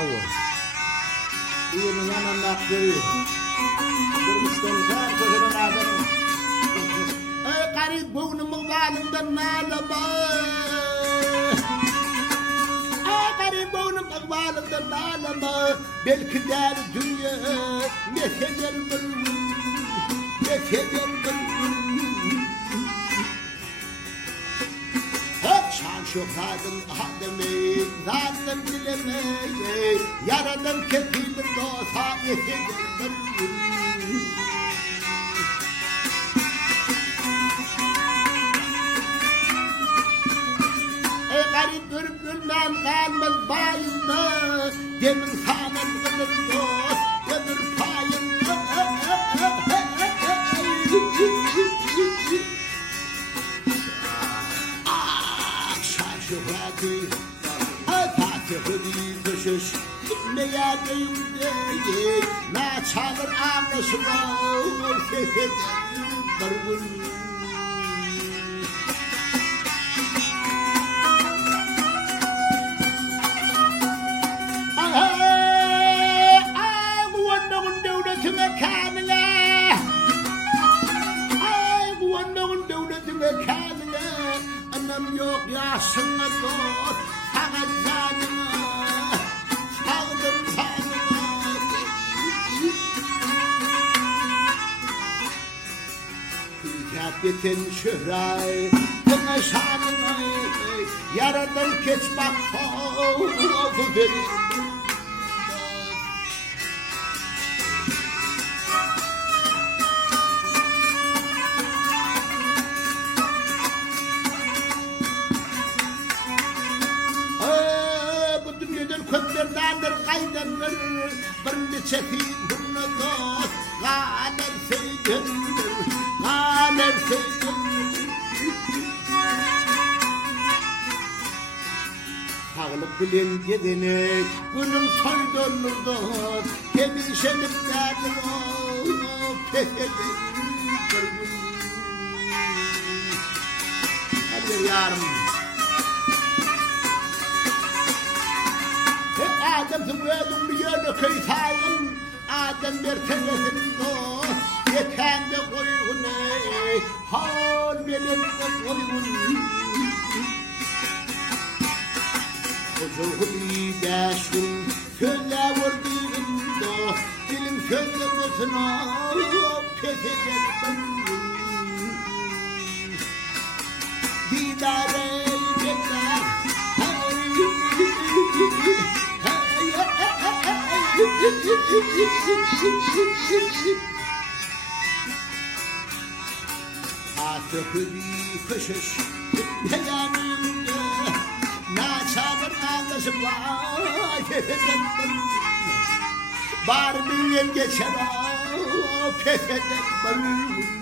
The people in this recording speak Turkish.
var. İyinin yanına görüyor. Durmuştan kar kocaman adamı. Garip boynumun bağlından ağlama. Garip boynumun bağlından ağlama. Belki der dünya ne sever bir ne sever bir. Şu kadın ademi zaten bilemeye yaradan kefilir dosa yetedir. Garip görüp gülmem kalmaz bayında demin sanat kılır dost ömür payında. Kışış ne yerdeyim değil ne çalır ağlaşıma seseden dargın. Kuvanın devletine kanına kuvanın devletine kanına anam yok yaşına dost sana canına biten şöhray, bana şanına yaradan keç bak oldu benim. Bu dünyadan köklerdendir kaydanır, bir neçe bunu dost, galer sevgindir. Sağlık bilen gedene bunun soydonurdu kemişenip derdim o pesedir. Hadi yarım. Adem zıvredin bir yerde kıytayın Adem bir tengesin dost yetendi koyun hal benim de koyun. Ocağı beşin söyle vurduğunda dilim söylemesin o pesecek didare yeter Atıkı bir kışış beyanımda naçanır ağlaşım var Bar bir yel geçer o peseden